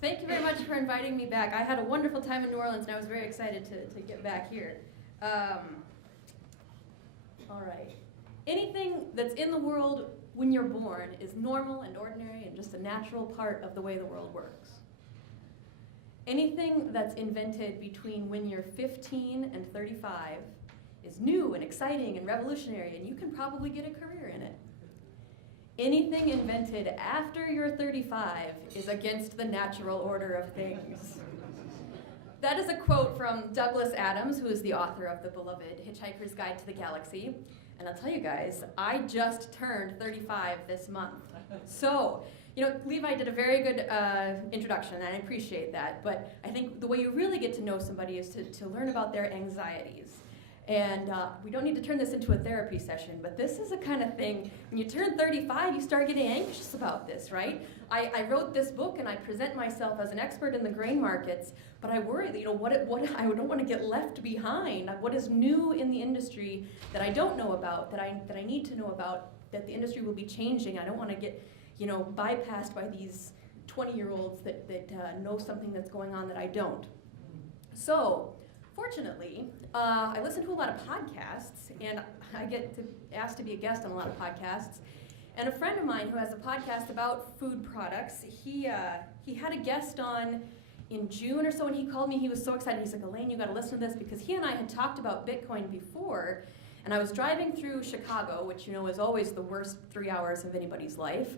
Thank you very much for inviting me back. I had a wonderful time in New Orleans, and I was very excited to get back here. All right. Anything that's in the world when you're born is normal and ordinary and just a natural part of the way the world works. Anything that's invented between when you're 15 and 35 is new and exciting and revolutionary, and you can probably get a career in it. Anything invented after you're 35 is against the natural order of things. That is a quote from Douglas Adams, who is the author of the beloved Hitchhiker's Guide to the Galaxy. And I'll tell you guys, I just turned 35 this month. So, Levi did a very good introduction, and I appreciate that. But I think the way you really get to know somebody is to learn about their anxieties. And we don't need to turn this into a therapy session, but this is a kind of thing, when you turn 35, you start getting anxious about this, right? I wrote this book and I present myself as an expert in the grain markets, but I worry, what I don't want to get left behind. What is new in the industry that I don't know about, that I need to know about, that the industry will be changing. I don't want to get, bypassed by these 20-year-olds that know something that's going on that I don't. So, fortunately, I listen to a lot of podcasts, and I get asked to be a guest on a lot of podcasts. And a friend of mine who has a podcast about food products, he had a guest on in June or so, and he called me. He was so excited. He's like, Elaine, you got to listen to this, because he and I had talked about Bitcoin before. And I was driving through Chicago, which is always the worst 3 hours of anybody's life,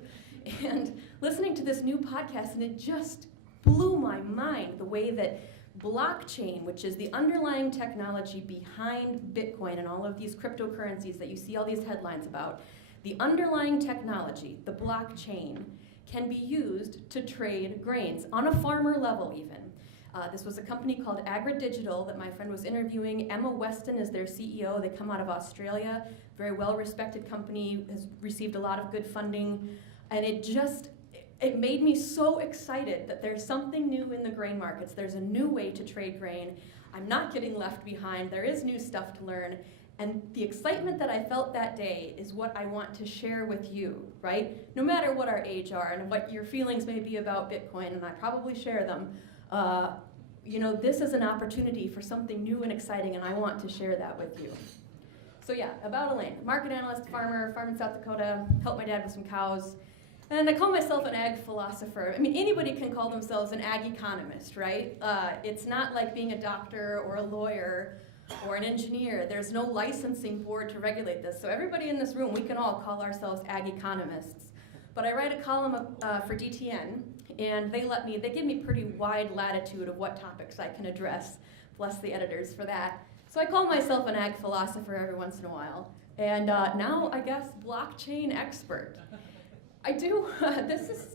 and listening to this new podcast, and it just blew my mind the way that blockchain, which is the underlying technology behind Bitcoin and all of these cryptocurrencies that you see all these headlines about, the underlying technology, the blockchain, can be used to trade grains on a farmer level even. This was a company called AgriDigital that my friend was interviewing. Emma Weston is their CEO. They come out of Australia, very well-respected company, has received a lot of good funding, and it made me so excited that there's something new in the grain markets. There's a new way to trade grain. I'm not getting left behind. There is new stuff to learn. And the excitement that I felt that day is what I want to share with you, right? No matter what our age are and what your feelings may be about Bitcoin, and I probably share them, this is an opportunity for something new and exciting, and I want to share that with you. So yeah, about Elaine, market analyst, farmer, farm in South Dakota, helped my dad with some cows. And I call myself an ag philosopher. I mean, anybody can call themselves an ag economist, right? It's not like being a doctor or a lawyer or an engineer. There's no licensing board to regulate this. So everybody in this room, we can all call ourselves ag economists. But I write a column for DTN, and they give me pretty wide latitude of what topics I can address. Bless the editors for that. So I call myself an ag philosopher every once in a while. And now, I guess, blockchain expert. I do,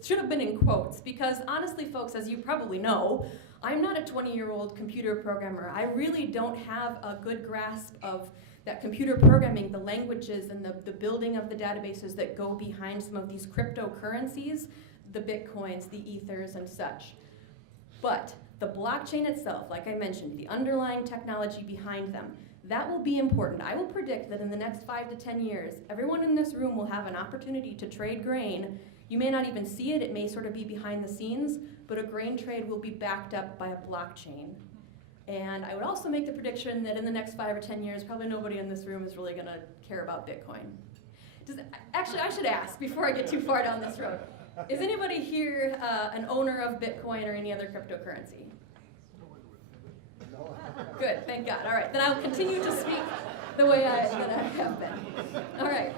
should have been in quotes, because honestly, folks, as you probably know, I'm not a 20-year-old computer programmer. I really don't have a good grasp of that computer programming, the languages and the building of the databases that go behind some of these cryptocurrencies, the Bitcoins, the Ethers, and such. But the blockchain itself, like I mentioned, the underlying technology behind them, that will be important. I will predict that in the next 5 to 10 years, everyone in this room will have an opportunity to trade grain. You may not even see it. It may sort of be behind the scenes, but a grain trade will be backed up by a blockchain. And I would also make the prediction that in the next 5 or 10 years, probably nobody in this room is really going to care about Bitcoin. Actually, I should ask before I get too far down this road. Is anybody here an owner of Bitcoin or any other cryptocurrency? Good, thank God. All right, then I'll continue to speak the way that I have been. All right.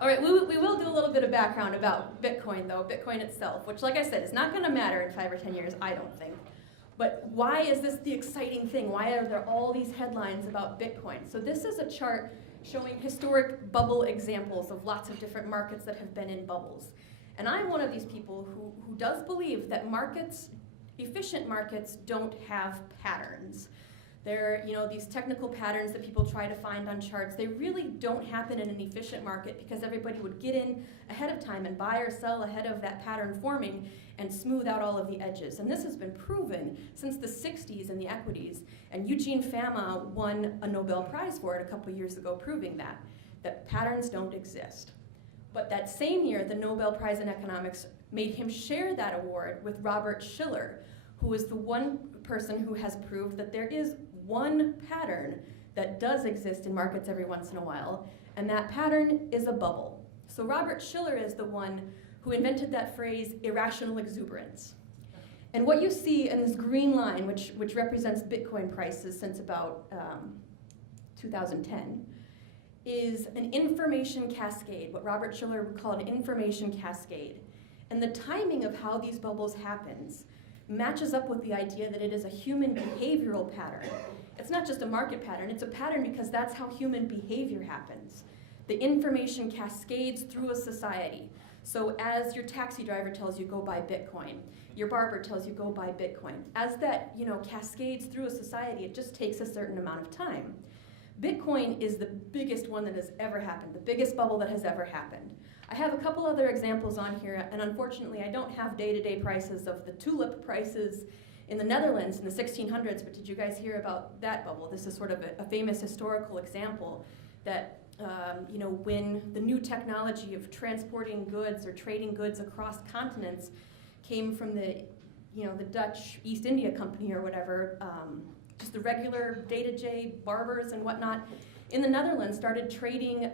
All right, we will do a little bit of background about Bitcoin, though, Bitcoin itself, which, like I said, is not going to matter in 5 or 10 years, I don't think. But why is this the exciting thing? Why are there all these headlines about Bitcoin? So this is a chart showing historic bubble examples of lots of different markets that have been in bubbles. And I'm one of these people who does believe that efficient markets don't have patterns. They're, these technical patterns that people try to find on charts, they really don't happen in an efficient market because everybody would get in ahead of time and buy or sell ahead of that pattern forming and smooth out all of the edges. And this has been proven since the 60s in the equities. And Eugene Fama won a Nobel Prize for it a couple years ago, proving that patterns don't exist. But that same year, the Nobel Prize in Economics made him share that award with Robert Shiller, who is the one person who has proved that there is one pattern that does exist in markets every once in a while, and that pattern is a bubble. So Robert Shiller is the one who invented that phrase, irrational exuberance. And what you see in this green line, which represents Bitcoin prices since about 2010, is an information cascade, what Robert Shiller would call an information cascade. And the timing of how these bubbles happens matches up with the idea that it is a human behavioral pattern. It's not just a market pattern, it's a pattern because that's how human behavior happens. The information cascades through a society. So as your taxi driver tells you, go buy Bitcoin, your barber tells you, go buy Bitcoin. As that cascades through a society, it just takes a certain amount of time. Bitcoin is the biggest one that has ever happened, the biggest bubble that has ever happened. I have a couple other examples on here, and unfortunately I don't have day-to-day prices of the tulip prices in the Netherlands in the 1600s, but did you guys hear about that bubble? This is sort of a famous historical example that when the new technology of transporting goods or trading goods across continents came from the Dutch East India Company or whatever, just the regular day-to-day barbers and whatnot in the Netherlands started trading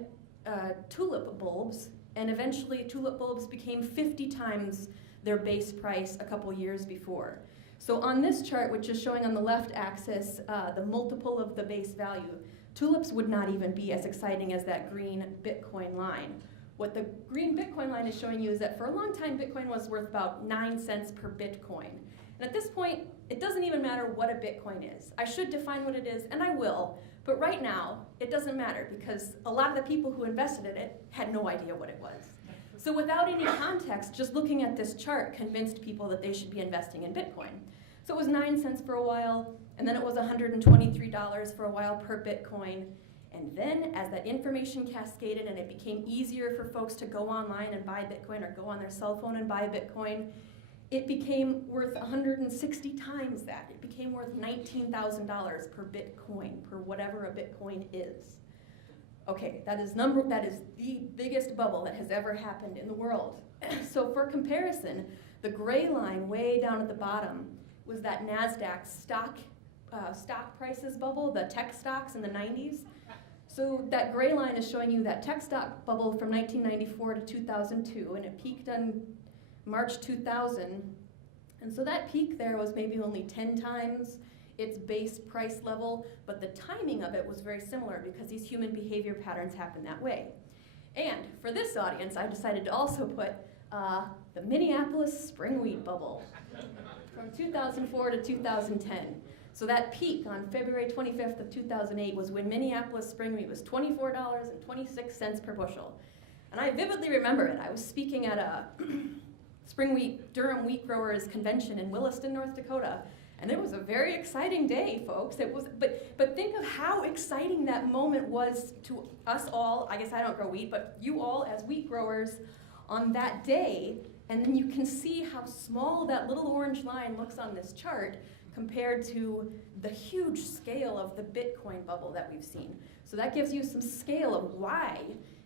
tulip bulbs, and eventually tulip bulbs became 50 times their base price a couple years before. So on this chart, which is showing on the left axis the multiple of the base value, tulips would not even be as exciting as that green Bitcoin line. What the green Bitcoin line is showing you is that for a long time, Bitcoin was worth about 9 cents per Bitcoin. And at this point, it doesn't even matter what a Bitcoin is. I should define what it is, and I will, but right now, it doesn't matter because a lot of the people who invested in it had no idea what it was. So without any context, just looking at this chart convinced people that they should be investing in Bitcoin. So it was 9 cents for a while, and then it was $123 for a while per Bitcoin. And then as that information cascaded and it became easier for folks to go online and buy Bitcoin or go on their cell phone and buy Bitcoin, it became worth 160 times that. It became worth $19,000 per Bitcoin, per whatever a Bitcoin is. Okay, that is the biggest bubble that has ever happened in the world. So for comparison, the gray line way down at the bottom was that NASDAQ stock prices bubble, the tech stocks in the 90s. So that gray line is showing you that tech stock bubble from 1994 to 2002, and it peaked on March 2000. And so that peak there was maybe only 10 times its base price level, but the timing of it was very similar because these human behavior patterns happen that way. And for this audience, I decided to also put the Minneapolis spring wheat bubble from 2004 to 2010. So that peak on February 25th of 2008 was when Minneapolis spring wheat was $24.26 per bushel. And I vividly remember it. I was speaking at a spring wheat, Durham wheat growers convention in Williston, North Dakota. And it was a very exciting day, folks. It was, but think of how exciting that moment was to us all. I guess I don't grow wheat, but you all as wheat growers on that day. And then you can see how small that little orange line looks on this chart compared to the huge scale of the Bitcoin bubble that we've seen. So that gives you some scale of why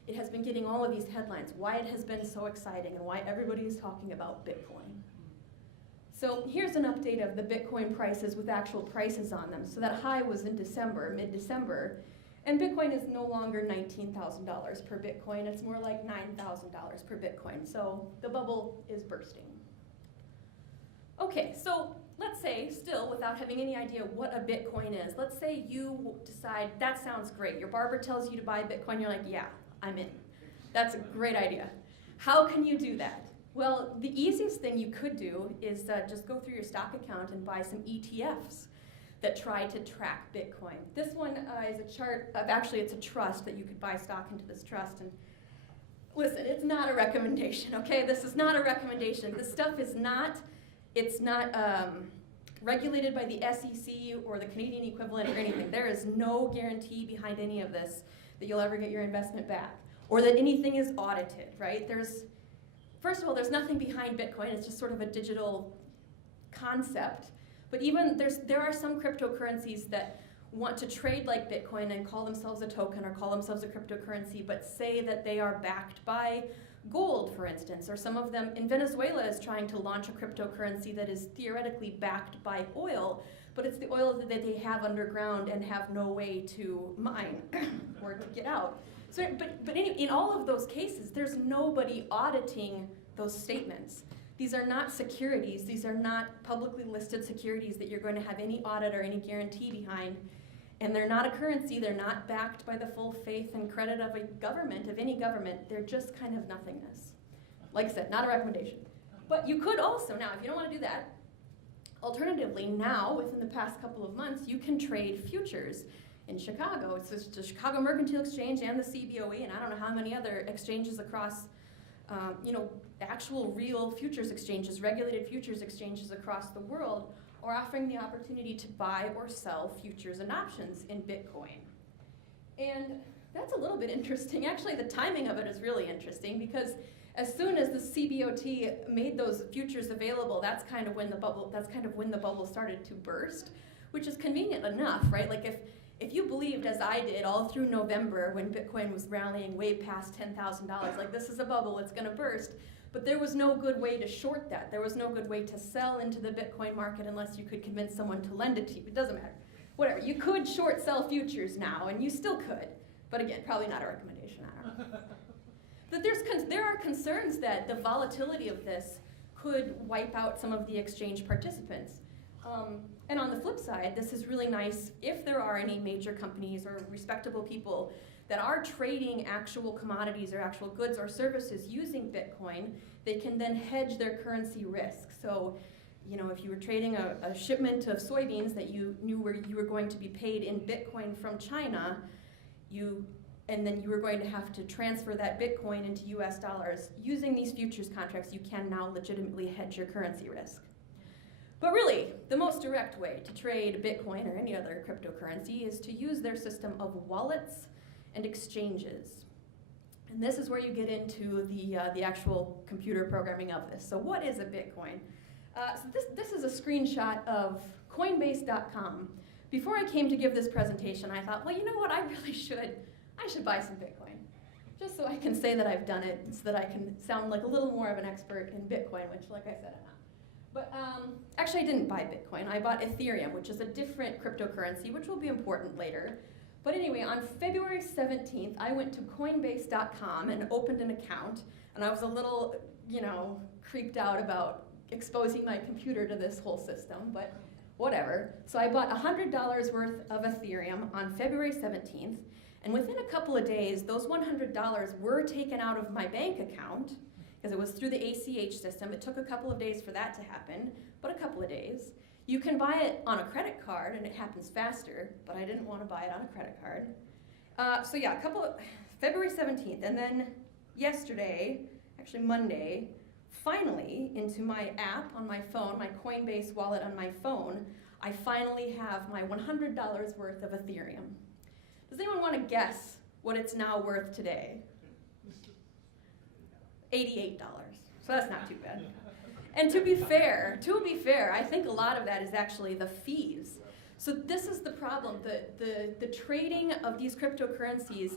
it has been getting all of these headlines, why it has been so exciting, and why everybody is talking about Bitcoin. So here's an update of the Bitcoin prices with actual prices on them. So that high was in December, mid-December, and Bitcoin is no longer $19,000 per Bitcoin. It's more like $9,000 per Bitcoin. So the bubble is bursting. Okay, so let's say, still without having any idea what a Bitcoin is, let's say you decide, that sounds great. Your barber tells you to buy Bitcoin, you're like, yeah, I'm in. That's a great idea. How can you do that? Well, the easiest thing you could do is just go through your stock account and buy some ETFs that try to track Bitcoin. This one is a chart of, actually it's a trust that you could buy stock into this trust. And listen, it's not a recommendation, okay? This is not a recommendation. This stuff is not, it's not regulated by the SEC or the Canadian equivalent or anything. There is no guarantee behind any of this that you'll ever get your investment back or that anything is audited, right? First of all, there's nothing behind Bitcoin. It's just sort of a digital concept. But even there are some cryptocurrencies that want to trade like Bitcoin and call themselves a token or call themselves a cryptocurrency, but say that they are backed by gold, for instance, or some of them in Venezuela is trying to launch a cryptocurrency that is theoretically backed by oil, but it's the oil that they have underground and have no way to mine or to get out. So, but in all of those cases, there's nobody auditing those statements. These are not securities. These are not publicly listed securities that you're going to have any audit or any guarantee behind. And they're not a currency. They're not backed by the full faith and credit of a government, of any government. They're just kind of nothingness. Like I said, not a recommendation. But you could also, now, if you don't want to do that, alternatively, now, within the past couple of months, you can trade futures in Chicago. It's the Chicago Mercantile Exchange and the CBOE, and I don't know how many other exchanges across, actual real futures exchanges, regulated futures exchanges across the world, are offering the opportunity to buy or sell futures and options in Bitcoin. And that's a little bit interesting. Actually, the timing of it is really interesting because as soon as the CBOT made those futures available, that's kind of when the bubble started to burst, which is convenient enough, right? Like if you believed, as I did, all through November when Bitcoin was rallying way past $10,000, like this is a bubble, it's gonna burst, but there was no good way to short that. There was no good way to sell into the Bitcoin market unless you could convince someone to lend it to you. It doesn't matter. Whatever, you could short sell futures now, and you still could, but again, probably not a recommendation, I don't know. That there are concerns that the volatility of this could wipe out some of the exchange participants. And on the flip side, this is really nice if there are any major companies or respectable people that are trading actual commodities or actual goods or services using Bitcoin, they can then hedge their currency risk. So, if you were trading a shipment of soybeans that you knew you were going to be paid in Bitcoin from China, and then you were going to have to transfer that Bitcoin into US dollars, using these futures contracts, you can now legitimately hedge your currency risk. But really, the most direct way to trade Bitcoin or any other cryptocurrency is to use their system of wallets and exchanges. And this is where you get into the actual computer programming of this. So what is a Bitcoin? So this is a screenshot of Coinbase.com. Before I came to give this presentation, I thought, well, you know what, I should buy some Bitcoin. Just so I can say that I've done it, so that I can sound like a little more of an expert in Bitcoin, which, like I said, I'm not. But actually, I didn't buy Bitcoin. I bought Ethereum, which is a different cryptocurrency, which will be important later. But anyway, on February 17th, I went to Coinbase.com and opened an account. And I was a little, creeped out about exposing my computer to this whole system, but whatever. So I bought $100 worth of Ethereum on February 17th. And within a couple of days, those $100 were taken out of my bank account, because it was through the ACH system. It took a couple of days for that to happen, but a couple of days. You can buy it on a credit card, and it happens faster, but I didn't want to buy it on a credit card. February 17th, and then yesterday, actually Monday, finally, into my app on my phone, my Coinbase wallet on my phone, I finally have my $100 worth of Ethereum. Does anyone want to guess what it's now worth today? $88. So that's not too bad. And to be fair, I think a lot of that is actually the fees. So this is the problem. The trading of these cryptocurrencies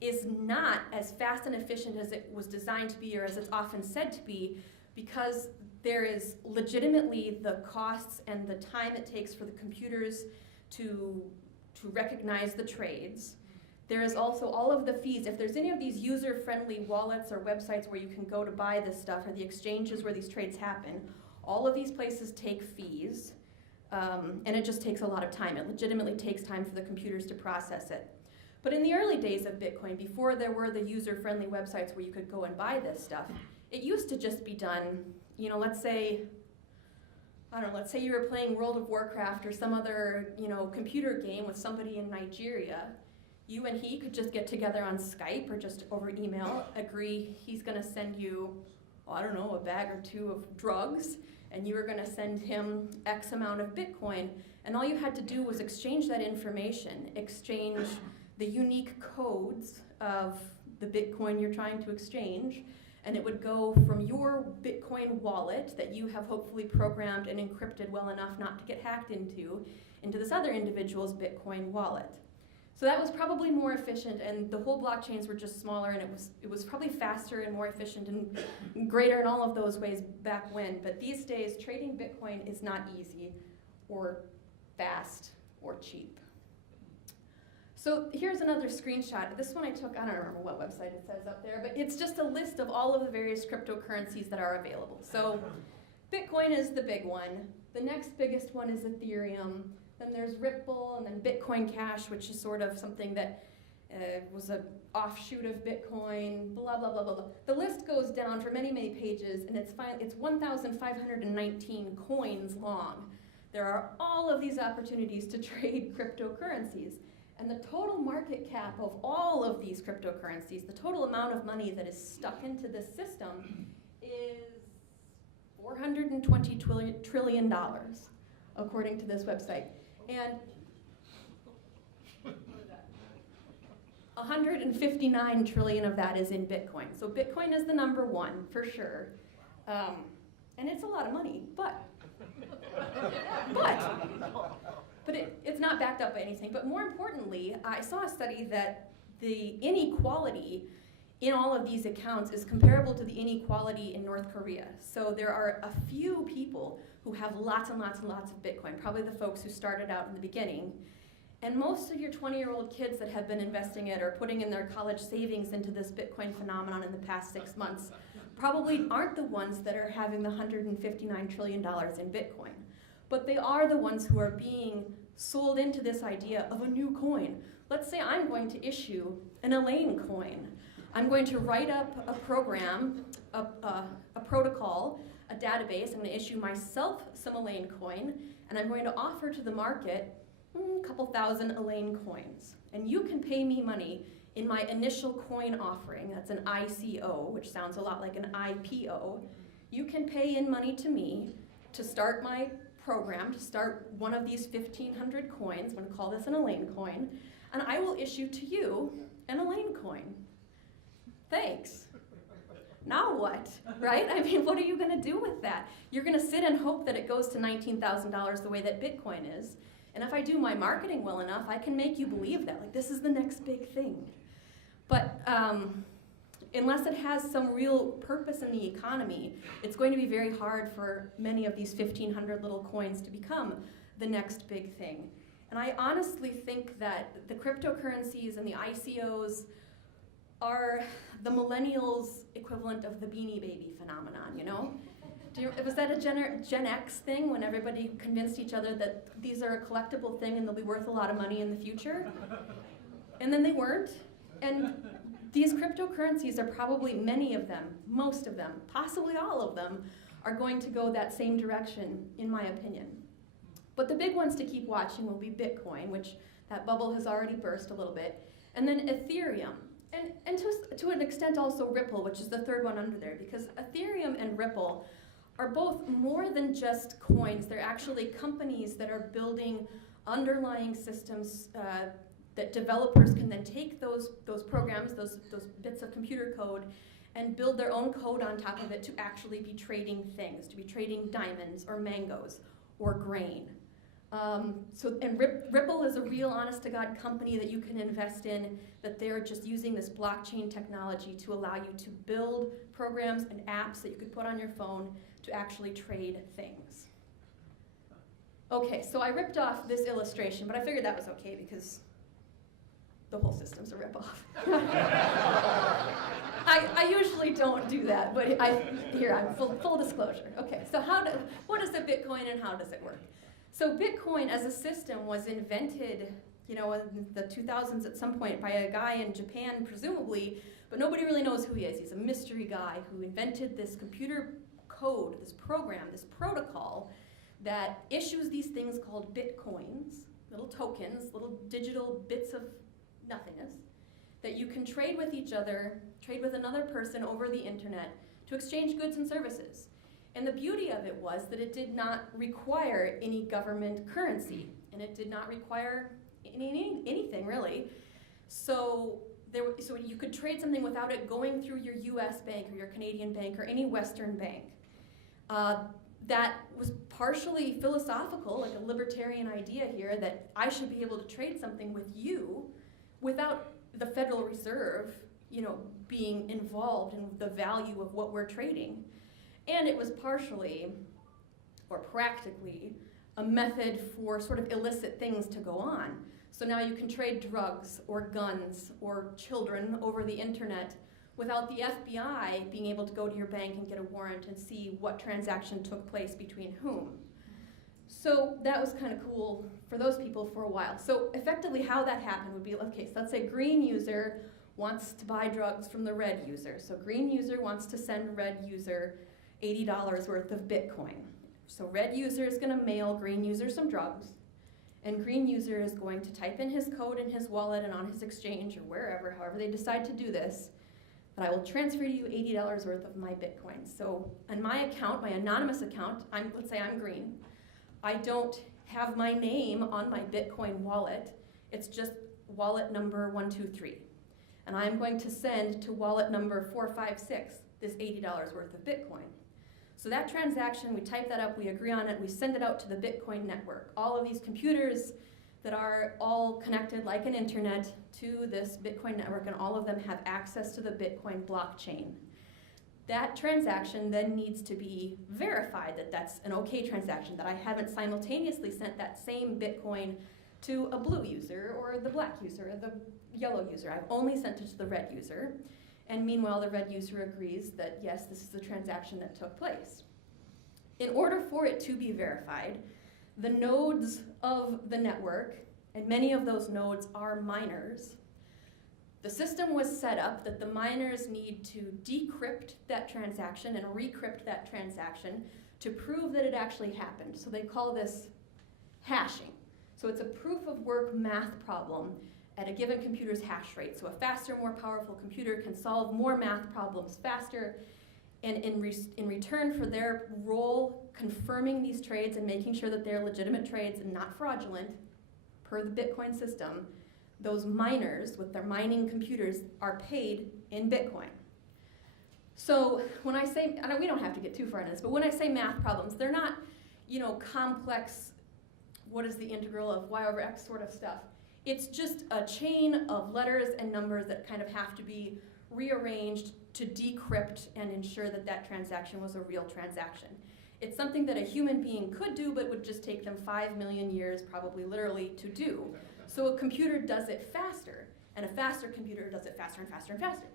is not as fast and efficient as it was designed to be, or as it's often said to be, because there is legitimately the costs and the time it takes for the computers to recognize the trades. There is also all of the fees. If there's any of these user-friendly wallets or websites where you can go to buy this stuff, or the exchanges where these trades happen, all of these places take fees, and it just takes a lot of time. It legitimately takes time for the computers to process it. But in the early days of Bitcoin, before there were the user-friendly websites where you could go and buy this stuff, it used to just be done, let's say you were playing World of Warcraft or some other, computer game with somebody in Nigeria. You and he could just get together on Skype or just over email, agree he's going to send you, a bag or two of drugs, and you were going to send him X amount of Bitcoin, and all you had to do was exchange that information, exchange the unique codes of the Bitcoin you're trying to exchange, and it would go from your Bitcoin wallet that you have hopefully programmed and encrypted well enough not to get hacked into this other individual's Bitcoin wallet. So that was probably more efficient, and the whole blockchains were just smaller, and it was probably faster and more efficient and greater in all of those ways back when. But these days, trading Bitcoin is not easy or fast or cheap. So here's another screenshot. This one I took, I don't remember what website it says up there, but it's just a list of all of the various cryptocurrencies that are available. So Bitcoin is the big one. The next biggest one is Ethereum. Then there's Ripple, and then Bitcoin Cash, which is sort of something that was an offshoot of Bitcoin, blah, blah, blah, blah, blah. The list goes down for many, many pages, and it's 1,519 coins long. There are all of these opportunities to trade cryptocurrencies. And the total market cap of all of these cryptocurrencies, the total amount of money that is stuck into this system is $420 trillion, according to this website. And 159 trillion of that is in Bitcoin. So Bitcoin is the number one, for sure. And it's a lot of money, but it's not backed up by anything. But more importantly, I saw a study that the inequality in all of these accounts is comparable to the inequality in North Korea. So there are a few people who have lots and lots and lots of Bitcoin, probably the folks who started out in the beginning. And most of your 20-year-old kids that have been investing it or putting in their college savings into this Bitcoin phenomenon in the past 6 months probably aren't the ones that are having the $159 trillion in Bitcoin. But they are the ones who are being sold into this idea of a new coin. Let's say I'm going to issue an Elaine coin. I'm going to write up a program, a protocol, a database. I'm going to issue myself some Elaine coin, and I'm going to offer to the market a couple thousand Elaine coins. And you can pay me money in my initial coin offering. That's an ICO, which sounds a lot like an IPO. You can pay in money to me to start my program, to start one of these 1,500 coins. I'm going to call this an Elaine coin. And I will issue to you an Elaine coin. Thanks. Now what, right? I mean, what are you going to do with that? You're going to sit and hope that it goes to $19,000 the way that Bitcoin is. And if I do my marketing well enough, I can make you believe that. Like, this is the next big thing. But unless it has some real purpose in the economy, it's going to be very hard for many of these 1,500 little coins to become the next big thing. And I honestly think that the cryptocurrencies and the ICOs are the millennials' equivalent of the Beanie Baby phenomenon, you know? Was that a Gen X thing when everybody convinced each other that these are a collectible thing and they'll be worth a lot of money in the future? And then they weren't. And these cryptocurrencies are probably, many of them, most of them, possibly all of them, are going to go that same direction, in my opinion. But the big ones to keep watching will be Bitcoin, which that bubble has already burst a little bit, and then Ethereum. And to an extent also Ripple, which is the third one under there, because Ethereum and Ripple are both more than just coins. They're actually companies that are building underlying systems that developers can then take those programs, those bits of computer code, and build their own code on top of it to actually be trading things, to be trading diamonds or mangoes or grain. Ripple is a real honest-to-God company that you can invest in, that they're just using this blockchain technology to allow you to build programs and apps that you could put on your phone to actually trade things. Okay, so I ripped off this illustration, but I figured that was okay because the whole system's a ripoff. I usually don't do that, but I'm full disclosure. Okay, so what is a Bitcoin and how does it work? So Bitcoin as a system was invented, in the 2000s at some point by a guy in Japan, presumably, but nobody really knows who he is. He's a mystery guy who invented this computer code, this program, this protocol that issues these things called Bitcoins, little tokens, little digital bits of nothingness, that you can trade with each other, trade with another person over the internet to exchange goods and services. And the beauty of it was that it did not require any government currency, and it did not require anything really. So you could trade something without it going through your US bank or your Canadian bank or any Western bank. That was partially philosophical, like a libertarian idea here, that I should be able to trade something with you without the Federal Reserve, being involved in the value of what we're trading. And it was partially, or practically, a method for sort of illicit things to go on. So now you can trade drugs or guns or children over the internet without the FBI being able to go to your bank and get a warrant and see what transaction took place between whom. So that was kind of cool for those people for a while. So effectively how that happened would be, okay, so let's say green user wants to buy drugs from the red user. So green user wants to send red user $80 worth of Bitcoin. So red user is going to mail green user some drugs, and green user is going to type in his code in his wallet and on his exchange or wherever, however they decide to do this, that I will transfer to you $80 worth of my Bitcoin. So on my account, my anonymous account, let's say I'm green, I don't have my name on my Bitcoin wallet. It's just wallet number 123. And I'm going to send to wallet number 456 this $80 worth of Bitcoin. So that transaction, we type that up, we agree on it, we send it out to the Bitcoin network. All of these computers that are all connected like an internet to this Bitcoin network, and all of them have access to the Bitcoin blockchain. That transaction then needs to be verified that that's an okay transaction, that I haven't simultaneously sent that same Bitcoin to a blue user or the black user or the yellow user. I've only sent it to the red user. And meanwhile, the red user agrees that, yes, this is the transaction that took place. In order for it to be verified, the nodes of the network, and many of those nodes are miners, the system was set up that the miners need to decrypt that transaction and recrypt that transaction to prove that it actually happened. So they call this hashing. So it's a proof of work math problem at a given computer's hash rate. So a faster, more powerful computer can solve more math problems faster, and in return for their role confirming these trades and making sure that they're legitimate trades and not fraudulent, per the Bitcoin system, those miners with their mining computers are paid in Bitcoin. So when I say, we don't have to get too far into this, but when I say math problems, they're not, complex, what is the integral of y over x sort of stuff. It's just a chain of letters and numbers that kind of have to be rearranged to decrypt and ensure that that transaction was a real transaction. It's something that a human being could do, but would just take them 5 million years, probably literally, to do. So a computer does it faster, and a faster computer does it faster and faster and faster.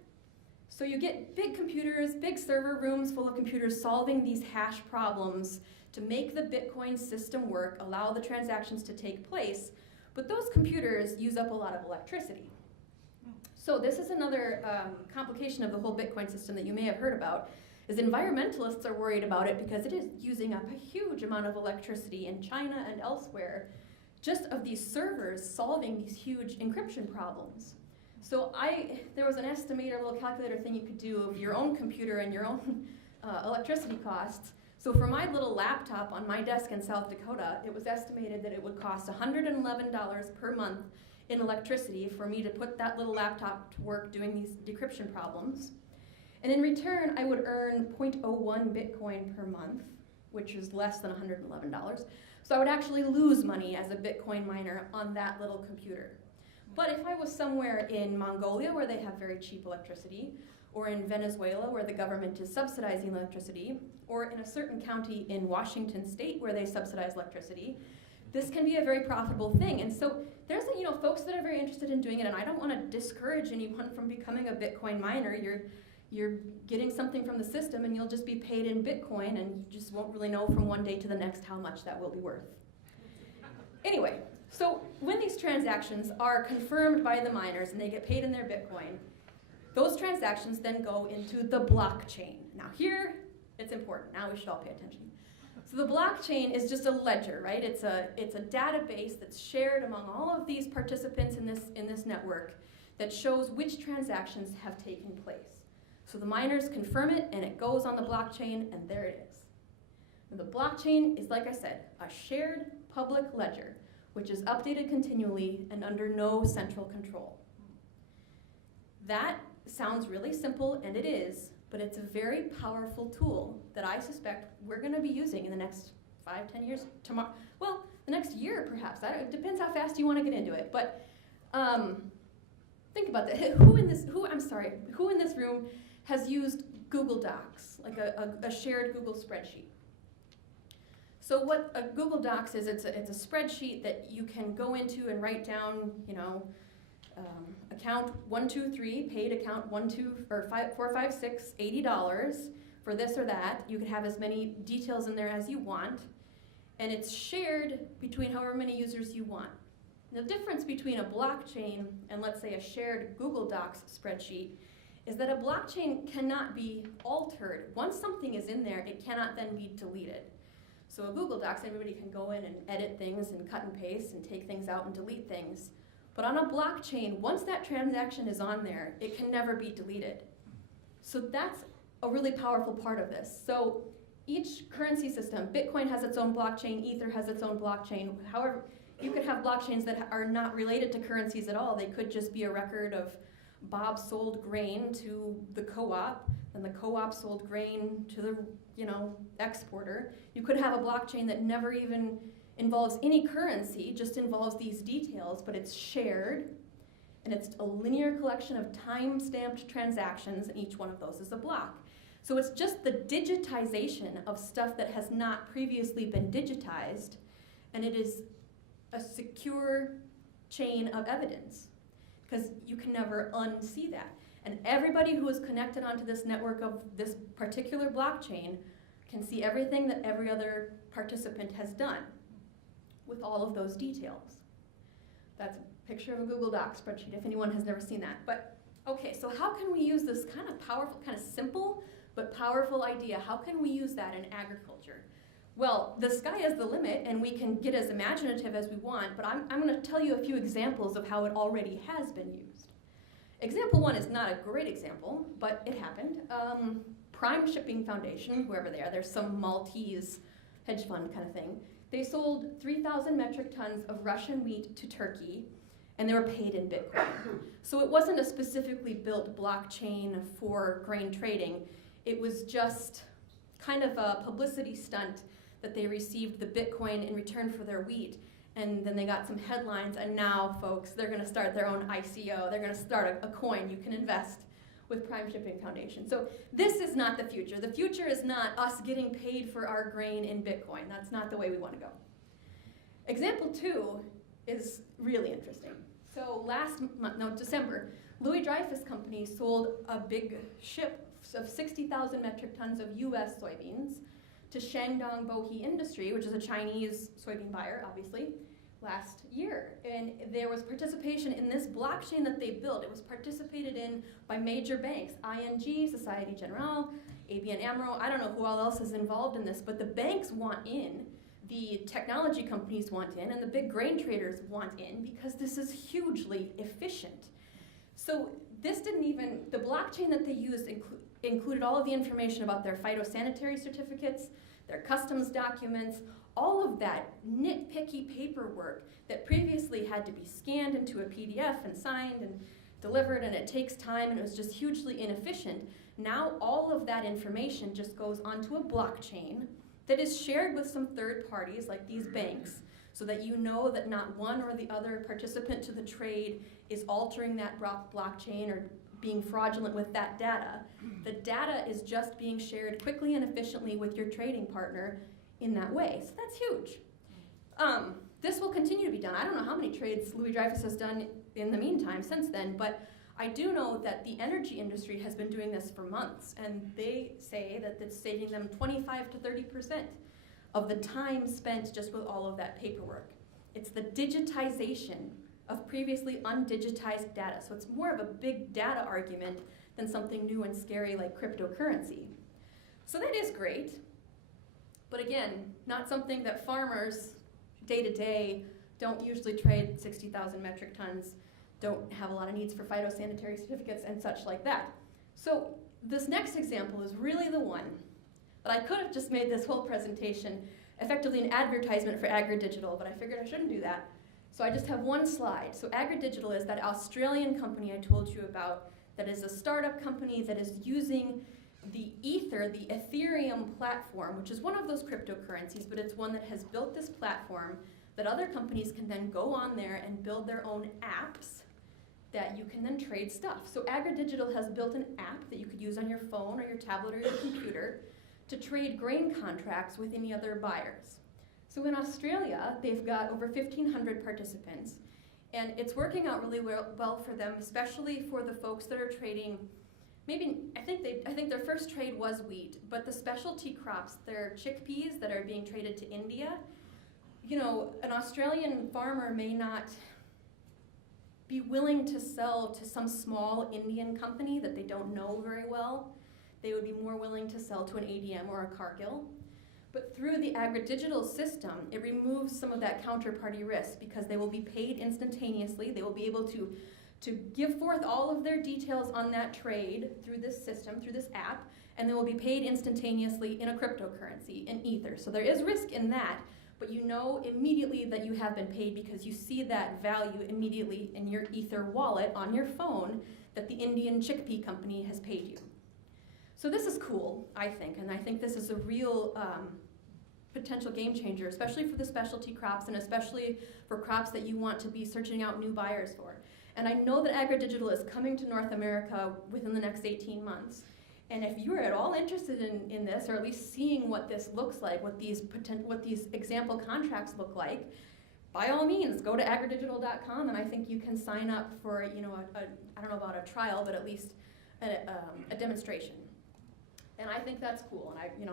So you get big computers, big server rooms full of computers solving these hash problems to make the Bitcoin system work, allow the transactions to take place, but those computers use up a lot of electricity. So this is another complication of the whole Bitcoin system that you may have heard about, is environmentalists are worried about it because it is using up a huge amount of electricity in China and elsewhere, just of these servers solving these huge encryption problems. So there was an estimator, a little calculator thing you could do of your own computer and your own electricity costs. So for my little laptop on my desk in South Dakota, it was estimated that it would cost $111 per month in electricity for me to put that little laptop to work doing these decryption problems. And in return, I would earn 0.01 Bitcoin per month, which is less than $111. So I would actually lose money as a Bitcoin miner on that little computer. But if I was somewhere in Mongolia where they have very cheap electricity, or in Venezuela where the government is subsidizing electricity, or in a certain county in Washington state where they subsidize electricity, this can be a very profitable thing. And so there's folks that are very interested in doing it, and I don't want to discourage anyone from becoming a Bitcoin miner. You're getting something from the system and you'll just be paid in Bitcoin, and you just won't really know from one day to the next how much that will be worth. Anyway, so when these transactions are confirmed by the miners and they get paid in their Bitcoin, those transactions then go into the blockchain. Now here, it's important. Now we should all pay attention. So the blockchain is just a ledger, right? It's a database that's shared among all of these participants in this network that shows which transactions have taken place. So the miners confirm it, and it goes on the blockchain, and there it is. And the blockchain is, like I said, a shared public ledger, which is updated continually and under no central control. That sounds really simple, and it is, but it's a very powerful tool that I suspect we're going to be using in the next 5, 10 years. The next year perhaps. It depends how fast you want to get into it. But think about that. Who in this room has used Google Docs, like a shared Google spreadsheet? So what a Google Docs is, it's a spreadsheet that you can go into and write down, account 123, paid account 456, $80 for this or that. You can have as many details in there as you want, and it's shared between however many users you want. The difference between a blockchain and, let's say, a shared Google Docs spreadsheet is that a blockchain cannot be altered. Once something is in there, it cannot then be deleted. So a Google Docs, everybody can go in and edit things and cut and paste and take things out and delete things. But on a blockchain, once that transaction is on there, it can never be deleted. So that's a really powerful part of this. So each currency system, Bitcoin has its own blockchain, Ether has its own blockchain. However, you could have blockchains that are not related to currencies at all. They could just be a record of Bob sold grain to the co-op, and the co-op sold grain to the exporter. You could have a blockchain that never even involves any currency, just involves these details, but it's shared, and it's a linear collection of time-stamped transactions, and each one of those is a block. So it's just the digitization of stuff that has not previously been digitized, and it is a secure chain of evidence, because you can never unsee that. And everybody who is connected onto this network of this particular blockchain can see everything that every other participant has done with all of those details. That's a picture of a Google Docs spreadsheet if anyone has never seen that. But okay, so how can we use this kind of powerful, kind of simple but powerful idea? How can we use that in agriculture? Well, the sky is the limit, and we can get as imaginative as we want, but I'm going to tell you a few examples of how it already has been used. Example one is not a great example, but it happened. Prime Shipping Foundation, whoever they are, there's some Maltese hedge fund kind of thing. They sold 3,000 metric tons of Russian wheat to Turkey, and they were paid in Bitcoin. So it wasn't a specifically built blockchain for grain trading. It was just kind of a publicity stunt that they received the Bitcoin in return for their wheat, and then they got some headlines, and now, folks, they're going to start their own ICO. They're going to start a coin you can invest with Prime Shipping Foundation. So this is not the future. The future is not us getting paid for our grain in Bitcoin. That's not the way we want to go. Example two is really interesting. So December, Louis Dreyfus Company sold a big ship of 60,000 metric tons of U.S. soybeans to Shandong Bohe Industry, which is a Chinese soybean buyer, obviously, last year. And there was participation in this blockchain that they built. It was participated in by major banks, ING, Societe Generale, ABN AMRO. I don't know who all else is involved in this, but the banks want in, the technology companies want in, and the big grain traders want in, because this is hugely efficient. So this the blockchain that they used included all of the information about their phytosanitary certificates, their customs documents, all of that nitpicky paperwork that previously had to be scanned into a PDF and signed and delivered, and it takes time, and it was just hugely inefficient. Now all of that information just goes onto a blockchain that is shared with some third parties like these banks, so that you know that not one or the other participant to the trade is altering that blockchain or being fraudulent with that data. The data is just being shared quickly and efficiently with your trading partner in that way. So that's huge. This will continue to be done. I don't know how many trades Louis Dreyfus has done in the meantime since then, but I do know that the energy industry has been doing this for months, and they say that it's saving them 25 to 30% of the time spent just with all of that paperwork. It's the digitization of previously undigitized data. So it's more of a big data argument than something new and scary like cryptocurrency. So that is great, but again, not something that farmers day to day don't usually trade 60,000 metric tons, don't have a lot of needs for phytosanitary certificates and such like that. So this next example is really the one that I could have just made this whole presentation effectively an advertisement for AgriDigital, but I figured I shouldn't do that. So I just have one slide. So AgriDigital is that Australian company I told you about that is a startup company that is using the Ether, the Ethereum platform, which is one of those cryptocurrencies, but it's one that has built this platform that other companies can then go on there and build their own apps that you can then trade stuff. So AgriDigital has built an app that you could use on your phone or your tablet or your computer to trade grain contracts with any other buyers. So in Australia, they've got over 1,500 participants, and it's working out really well for them, especially for the folks that are trading. Maybe I think their first trade was wheat, but the specialty crops, they're chickpeas that are being traded to India. You know, an Australian farmer may not be willing to sell to some small Indian company that they don't know very well. They would be more willing to sell to an ADM or a Cargill. But through the AgriDigital system, it removes some of that counterparty risk because they will be paid instantaneously. They will be able to give forth all of their details on that trade through this system, through this app, and they will be paid instantaneously in a cryptocurrency, in Ether. So there is risk in that, but you know immediately that you have been paid because you see that value immediately in your Ether wallet on your phone that the Indian chickpea company has paid you. So this is cool, I think, and I think this is a real potential game changer, especially for the specialty crops and especially for crops that you want to be searching out new buyers for. And I know that AgriDigital is coming to North America within the next 18 months. And if you're at all interested in this, or at least seeing what this looks like, what these example contracts look like, by all means, go to agridigital.com, and I think you can sign up for, you know, I don't know about a trial, but at least a demonstration. And I think that's cool, and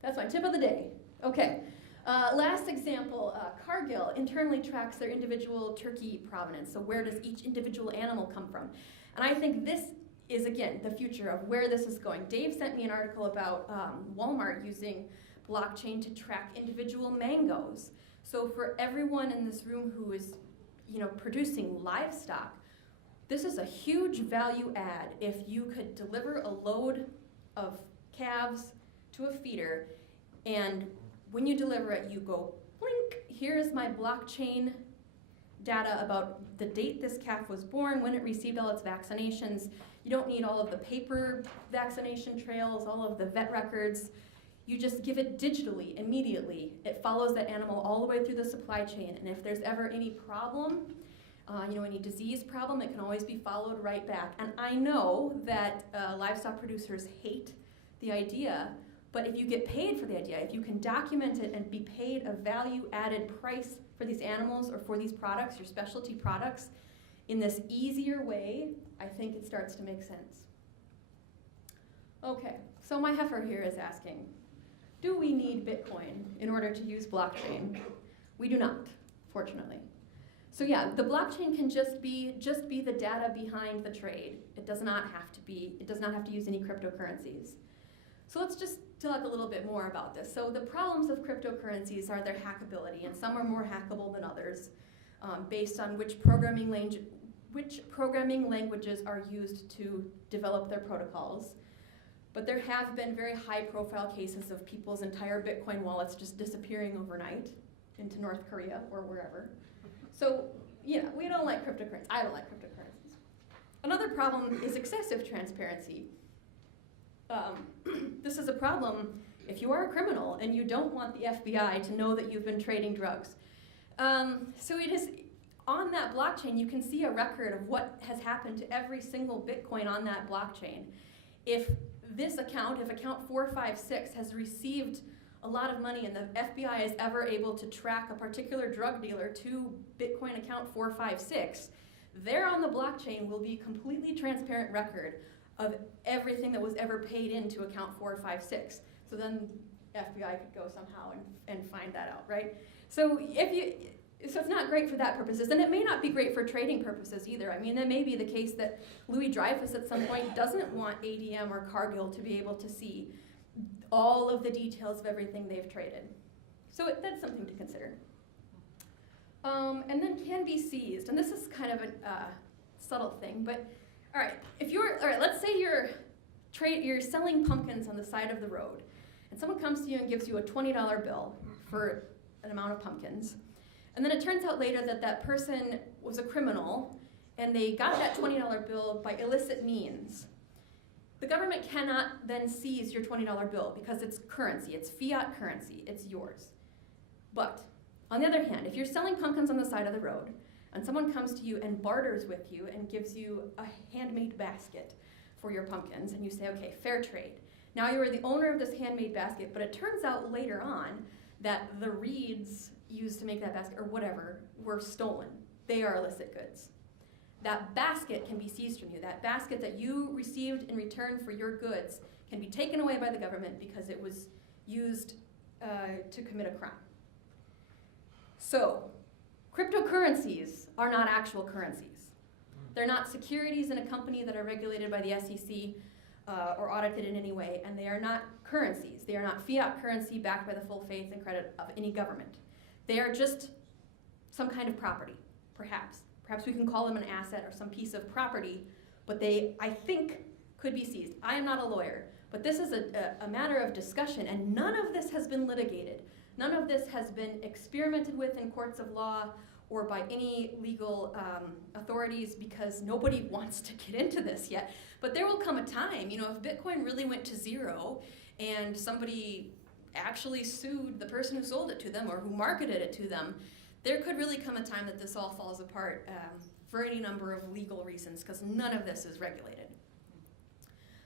that's my tip of the day. Okay. Last example, Cargill internally tracks their individual turkey provenance. So where does each individual animal come from? And I think this is, again, the future of where this is going. Dave sent me an article about Walmart using blockchain to track individual mangoes. So for everyone in this room who is, you know, producing livestock, this is a huge value add if you could deliver a load of calves to a feeder, and when you deliver it, you go, blink, here's my blockchain data about the date this calf was born, when it received all its vaccinations. You don't need all of the paper vaccination trails, all of the vet records. You just give it digitally, immediately. It follows that animal all the way through the supply chain, and if there's ever any problem, any disease problem, it can always be followed right back. And I know that livestock producers hate the idea, but if you get paid for the idea, if you can document it and be paid a value-added price for these animals or for these products, your specialty products, in this easier way, I think it starts to make sense. Okay, so my heifer here is asking, do we need Bitcoin in order to use blockchain? We do not, fortunately. So yeah, the blockchain can just be the data behind the trade. It does not have to use any cryptocurrencies. So let's just talk a little bit more about this. So the problems of cryptocurrencies are their hackability, and some are more hackable than others, based on which programming languages are used to develop their protocols. But there have been very high-profile cases of people's entire Bitcoin wallets just disappearing overnight into North Korea or wherever. So, yeah, we don't like cryptocurrencies. I don't like cryptocurrencies. Another problem is excessive transparency. This is a problem if you are a criminal and you don't want the FBI to know that you've been trading drugs. So it is on that blockchain, you can see a record of what has happened to every single Bitcoin on that blockchain. If this account, if account 456 has received a lot of money and the FBI is ever able to track a particular drug dealer to Bitcoin account 456, there on the blockchain will be a completely transparent record of everything that was ever paid into account 456. So then FBI could go somehow and find that out, right? So it's not great for that purposes, and it may not be great for trading purposes either. I mean, that may be the case that Louis Dreyfus at some point doesn't want ADM or Cargill to be able to see all of the details of everything they've traded. So that's something to consider. And then can be seized, and this is kind of a subtle thing, but all right, let's say you're selling pumpkins on the side of the road, and someone comes to you and gives you a $20 bill for an amount of pumpkins. And then it turns out later that that person was a criminal, and they got that $20 bill by illicit means. The government cannot then seize your $20 bill because it's currency, it's fiat currency, it's yours. But on the other hand, if you're selling pumpkins on the side of the road, and someone comes to you and barters with you and gives you a handmade basket for your pumpkins, and you say, okay, fair trade. Now you are the owner of this handmade basket, but it turns out later on that the reeds used to make that basket, or whatever, were stolen. They are illicit goods. That basket can be seized from you. That basket that you received in return for your goods can be taken away by the government because it was used to commit a crime. So, cryptocurrencies are not actual currencies. They're not securities in a company that are regulated by the SEC or audited in any way, and they are not currencies. They are not fiat currency backed by the full faith and credit of any government. They are just some kind of property, perhaps. Perhaps we can call them an asset or some piece of property, but they, I think, could be seized. I am not a lawyer, but this is a matter of discussion, and none of this has been litigated. None of this has been experimented with in courts of law or by any legal authorities because nobody wants to get into this yet. But there will come a time, if Bitcoin really went to zero and somebody actually sued the person who sold it to them or who marketed it to them, there could really come a time that this all falls apart for any number of legal reasons because none of this is regulated.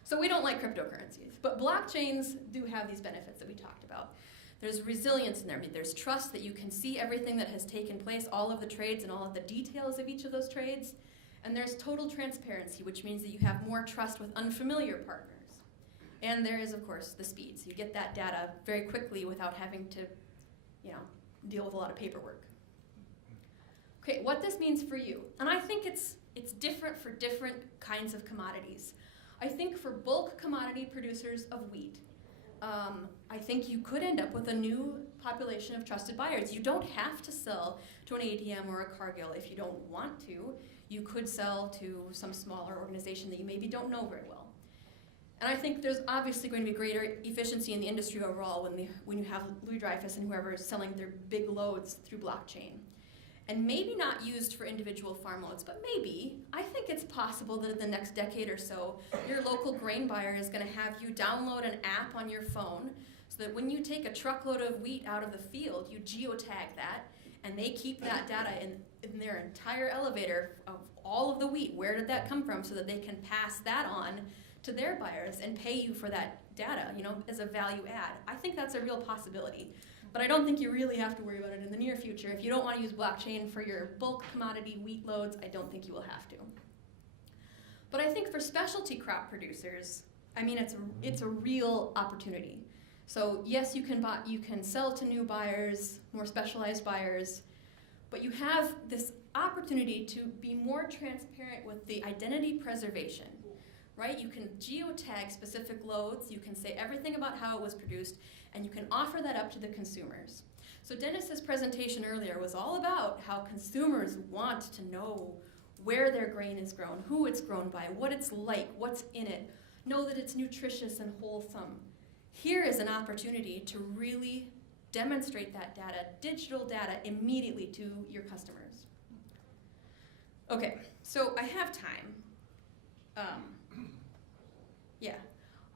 So we don't like cryptocurrencies, but blockchains do have these benefits that we talked about. There's resilience in there. There's trust that you can see everything that has taken place, all of the trades and all of the details of each of those trades. And there's total transparency, which means that you have more trust with unfamiliar partners. And there is, of course, the speed. So you get that data very quickly without having to, deal with a lot of paperwork. Okay, what this means for you. And I think it's different for different kinds of commodities. I think for bulk commodity producers of wheat, I think you could end up with a new population of trusted buyers. You don't have to sell to an ADM or a Cargill if you don't want to. You could sell to some smaller organization that you maybe don't know very well. And I think there's obviously going to be greater efficiency in the industry overall when you have Louis Dreyfus and whoever is selling their big loads through blockchain. And maybe not used for individual farm loads, but maybe, I think it's possible that in the next decade or so, your local grain buyer is going to have you download an app on your phone so that when you take a truckload of wheat out of the field, you geotag that, and they keep that data in their entire elevator of all of the wheat. Where did that come from? So that they can pass that on to their buyers and pay you for that data, as a value add. I think that's a real possibility. But I don't think you really have to worry about it in the near future. If you don't want to use blockchain for your bulk commodity wheat loads, I don't think you will have to. But I think for specialty crop producers, it's a real opportunity. So yes, you can sell to new buyers, more specialized buyers, but you have this opportunity to be more transparent with the identity preservation, right? You can geotag specific loads, you can say everything about how it was produced, and you can offer that up to the consumers. So Dennis's presentation earlier was all about how consumers want to know where their grain is grown, who it's grown by, what it's like, what's in it, know that it's nutritious and wholesome. Here is an opportunity to really demonstrate that data, digital data, immediately to your customers. Okay, so I have time.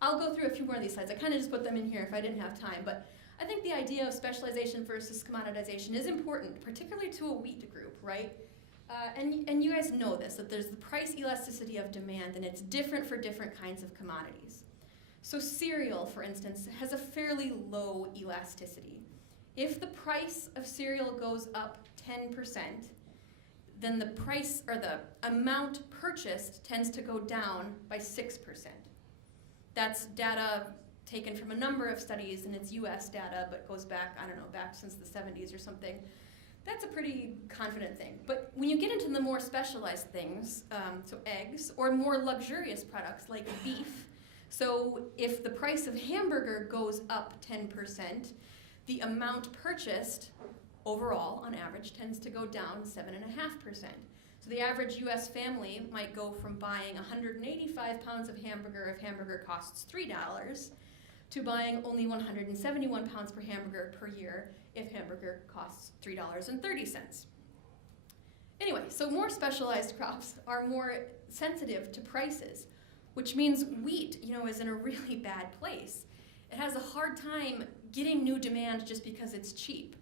I'll go through a few more of these slides. I kind of just put them in here if I didn't have time, but I think the idea of specialization versus commoditization is important, particularly to a wheat group, right? And you guys know this, that there's the price elasticity of demand, and it's different for different kinds of commodities. So cereal, for instance, has a fairly low elasticity. If the price of cereal goes up 10%, then the price or the amount purchased tends to go down by 6%. That's data taken from a number of studies, and it's US data, but goes back, back since the 70s or something. That's a pretty confident thing. But when you get into the more specialized things, so eggs, or more luxurious products like beef, so if the price of hamburger goes up 10%, the amount purchased overall, on average, tends to go down 7.5%. So the average US family might go from buying 185 pounds of hamburger if hamburger costs $3 to buying only 171 pounds per hamburger per year if hamburger costs $3.30. Anyway, so more specialized crops are more sensitive to prices, which means wheat, is in a really bad place. It has a hard time getting new demand just because it's cheap.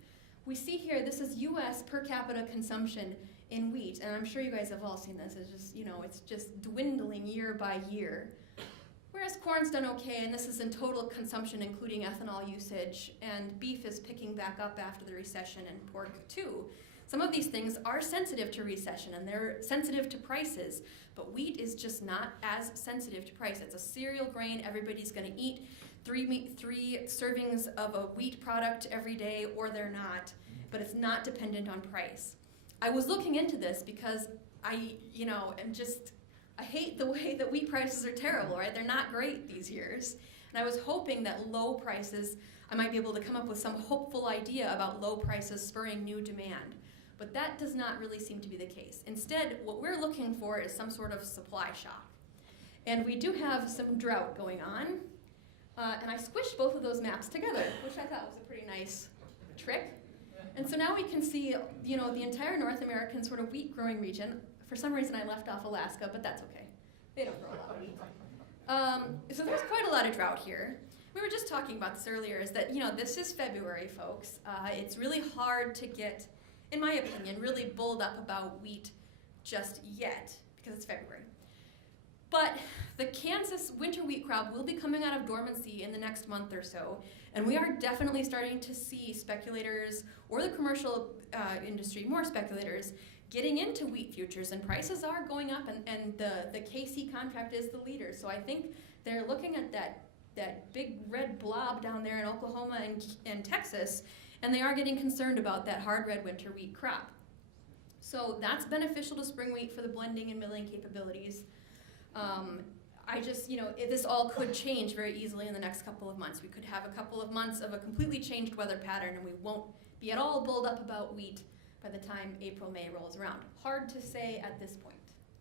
We see here, this is US per capita consumption in wheat, and I'm sure you guys have all seen this, is just, it's just dwindling year by year. Whereas corn's done okay, and this is in total consumption, including ethanol usage, and beef is picking back up after the recession, and pork too. Some of these things are sensitive to recession, and they're sensitive to prices, but wheat is just not as sensitive to price. It's a cereal grain everybody's going to eat. Three servings of a wheat product every day, or they're not, but it's not dependent on price. I was looking into this because I hate the way that wheat prices are terrible, right? They're not great these years. And I was hoping that low prices, I might be able to come up with some hopeful idea about low prices spurring new demand. But that does not really seem to be the case. Instead, what we're looking for is some sort of supply shock. And we do have some drought going on. And I squished both of those maps together, which I thought was a pretty nice trick. And so now we can see, the entire North American sort of wheat growing region. For some reason I left off Alaska, but that's okay. They don't grow a lot of wheat. So there's quite a lot of drought here. We were just talking about this earlier, is that, this is February, folks. It's really hard to get, in my opinion, really bulled up about wheat just yet, because it's February. But the Kansas winter wheat crop will be coming out of dormancy in the next month or so, and we are definitely starting to see speculators, or the commercial industry, more speculators, getting into wheat futures, and prices are going up, and the KC contract is the leader. So I think they're looking at that big red blob down there in Oklahoma and Texas, and they are getting concerned about that hard red winter wheat crop. So that's beneficial to spring wheat for the blending and milling capabilities. This all could change very easily in the next couple of months. We could have a couple of months of a completely changed weather pattern, and we won't be at all bulled up about wheat by the time April, May rolls around. Hard to say at this point.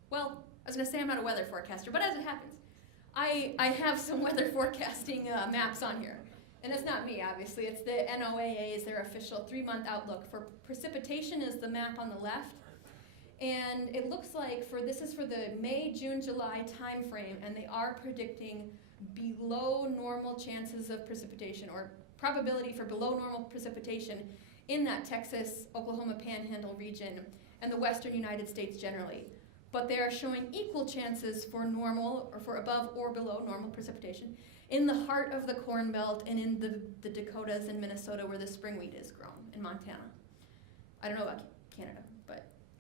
Well, I was going to say I'm not a weather forecaster, but as it happens, I have some weather forecasting maps on here. And it's not me, obviously. It's the NOAA's, their official 3-month outlook. For precipitation is the map on the left. And it looks like this is for the May, June, July time frame, and they are predicting below normal chances of precipitation, or probability for below normal precipitation in that Texas, Oklahoma Panhandle region and the western United States generally. But they are showing equal chances for normal, or for above or below normal precipitation in the heart of the Corn Belt and in the Dakotas and Minnesota, where the spring wheat is grown, in Montana. I don't know about Canada,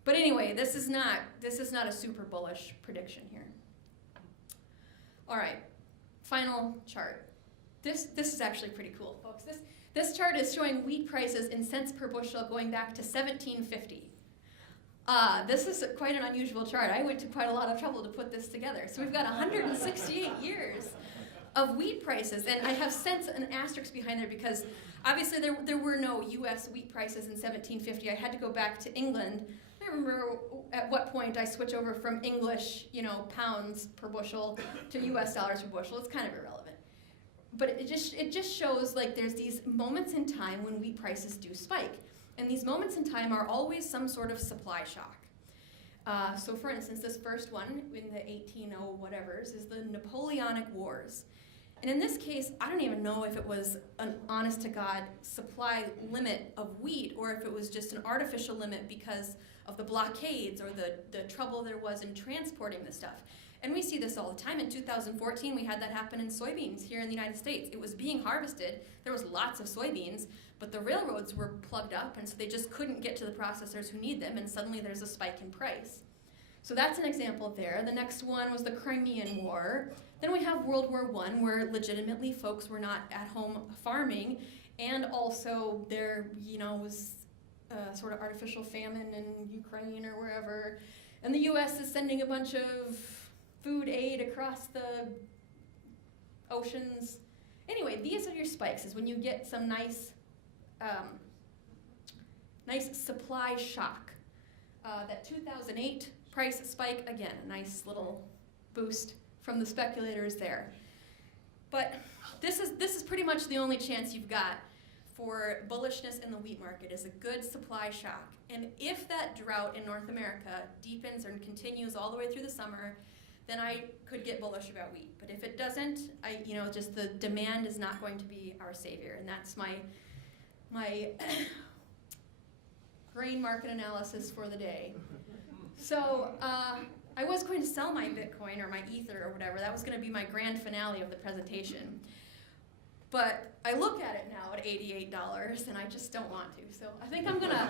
but anyway, this is not a super bullish prediction here. All right, final chart. This is actually pretty cool, folks. This chart is showing wheat prices in cents per bushel going back to 1750. This is quite an unusual chart. I went to quite a lot of trouble to put this together. So we've got 168 years of wheat prices, and I have cents and asterisks behind there because obviously there were no U.S. wheat prices in 1750. I had to go back to England. I remember at what point I switch over from English, pounds per bushel to U.S. dollars per bushel. It's kind of irrelevant. But it just shows like there's these moments in time when wheat prices do spike. And these moments in time are always some sort of supply shock. So for instance, this first one in the 1800-whatevers is the Napoleonic Wars. And in this case, I don't even know if it was an honest-to-God supply limit of wheat or if it was just an artificial limit because of the blockades or the trouble there was in transporting the stuff. And we see this all the time. In 2014, we had that happen in soybeans here in the United States. It was being harvested. There was lots of soybeans, but the railroads were plugged up, and so they just couldn't get to the processors who need them, and suddenly there's a spike in price. So that's an example there. The next one was the Crimean War. Then we have World War I, where legitimately folks were not at home farming, and also there, was sort of artificial famine in Ukraine or wherever, and the U.S. is sending a bunch of food aid across the oceans. Anyway, these are your spikes, is when you get some nice supply shock. That 2008 price spike, again, a nice little boost from the speculators there. But this is pretty much the only chance you've got for bullishness in the wheat market, is a good supply shock. And if that drought in North America deepens and continues all the way through the summer, then I could get bullish about wheat. But if it doesn't, just the demand is not going to be our savior. And that's my grain market analysis for the day. So I was going to sell my Bitcoin or my Ether or whatever. That was going to be my grand finale of the presentation. But I look at it now at $88, and I just don't want to. So I think I'm gonna